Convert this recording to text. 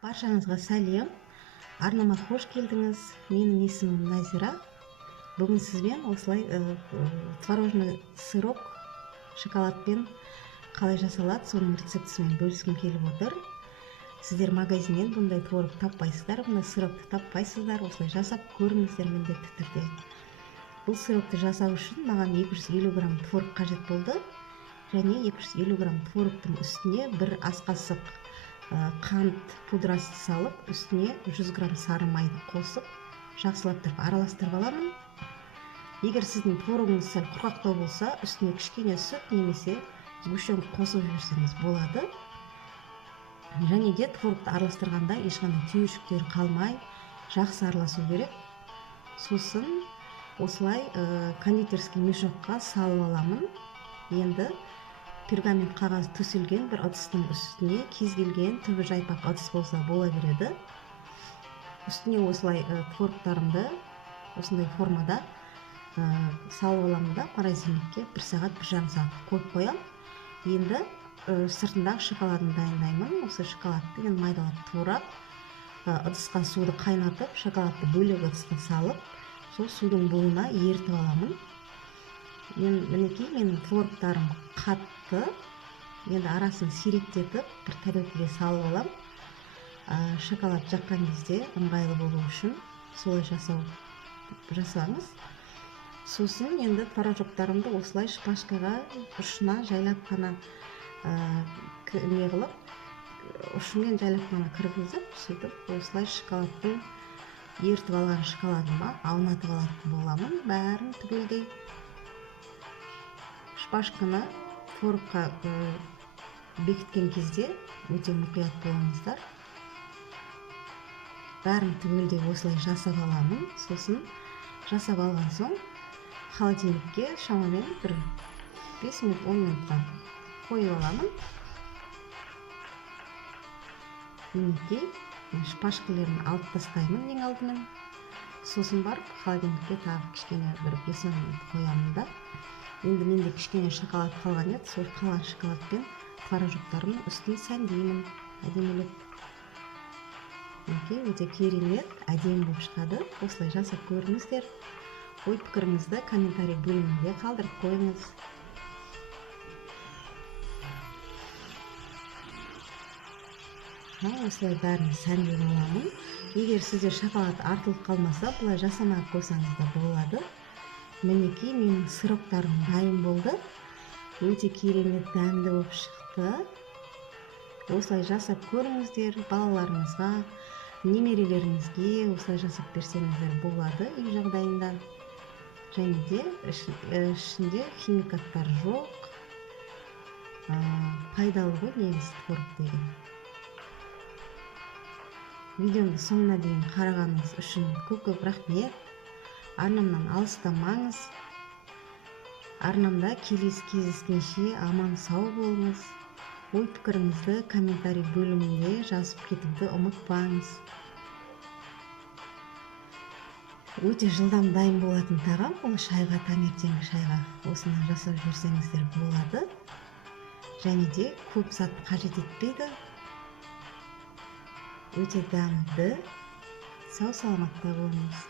Баршаңызға сәлем. Арнама қош келдіңіз. Менің есімім Назира. Бүгін сізбен осылай творожный сырок шоколадпен қалай жасалады, соның рецептісімен бөліскім келіп отыр. Сіздер магазиннен бұндай творог таппайсыздар, бұндай сырокты таппайсыздар. Осылай жасап көріңіздер міндетті түрде. Бұл сырокты жасау үшін маған 250 грамм творог қажет болды. Және 250 грамм творогтың үстіне бір ас қасық қант пудрасын салып, үстіне 100 грамм сары майды қосып, жақсылап араластырып аламын. Егер сіздің творогыңыз сәл құрғақтау болса, үстіне кішкене сүт немесе сгущенка қосып жіберсеңіз болады. Және де творогты араластырғанда ешқандай түйіршіктер қалмай, жақсы араласу керек. Сосын осылай кондитерский мешокқа салып аламын. Енді пергамент қағаз төселген бір ыдыстың үстіне кез келген түбі жайпақ ыдыс болса бола береді. Үстіне осылай творогтарымды осындай формада салып аламын да морозильникке 1 сағат 1,5 сағат қойып қоямын. Енді сыртындағы шоколадын дайындаймын. Осы шоколадты мен майдалап турап ыдысқа суды қайнатып, шоколадты бөлек ыдысқа салып, сол судың буына ертіп аламын. Мінекей менің творогтарым қатты. Енді арасын сиректетіп, бір тарелкеге салып аламын. Шоколад жаққан кезде ыңғайлы болу үшін солай жасаңыз. Сосын енді творожоктарымды осылай шпажкаға ұшына жайлап қана ұшымен жайлап қана кіргізіп, сөйтіп осылай шоколадтың ертіп алған шоколадыма аунатып алатын боламын. Бәрін түгелдей шпажканы творогқа бекіткен кезде өте мұқият болыңыздар. Бәрін түгелдей осылай жасап аламын. Сосын жасап алған соң холодильникке шамамен бір 5 минут 10 минутқа қойып аламын. Мінекей шпажкаларын алып тастаймын ең алдымен. Сосын барып холодильникке тағы кішкене бір 5 минут қоямын да. Енді менде кішкене шоколад қалған еді, сол қалған шоколадпен творожоктарымның үстін сәндеймін әдемілеп. Өте керемет, әдемі болып шығады. Осылай жасап көріңіздер. Ой пікіріңізді комментарий бөлімінде қалдырып қойыңыз. Осылай бәрін сәндеп аламын. Егер сізде шоколад артылып қалмаса, бұлай жасамай қойсаңыз да болады. Мінекей менің сыроктарым дайын болды. Өте керемет, дәмді болып шықты. Осылай жасап көріңіздер, балаларыңызға, немерелеріңізге осылай жасап берсеңіздер болады үй жағдайында. Және де ішінде химикаттар жоқ. Пайдалы ғой негізі творог деген. Видеомды соңына дейін қарағаныңыз үшін көп рахмет. Арнамнан алыстамаңыз. Арнамда келесі кездескенше аман сау болыңыз. Ой пікіріңізді комментарий бөлімінде жазып кетуді ұмытпаңыз. Өте жылдам дайын болатын тағам. Ол шайға, таңертеңгі шайға осыны жасап жіберсеңіздер болады. Және де көп зат қажет етпейді. Өте дәмді. Сау саламатта болыңыз.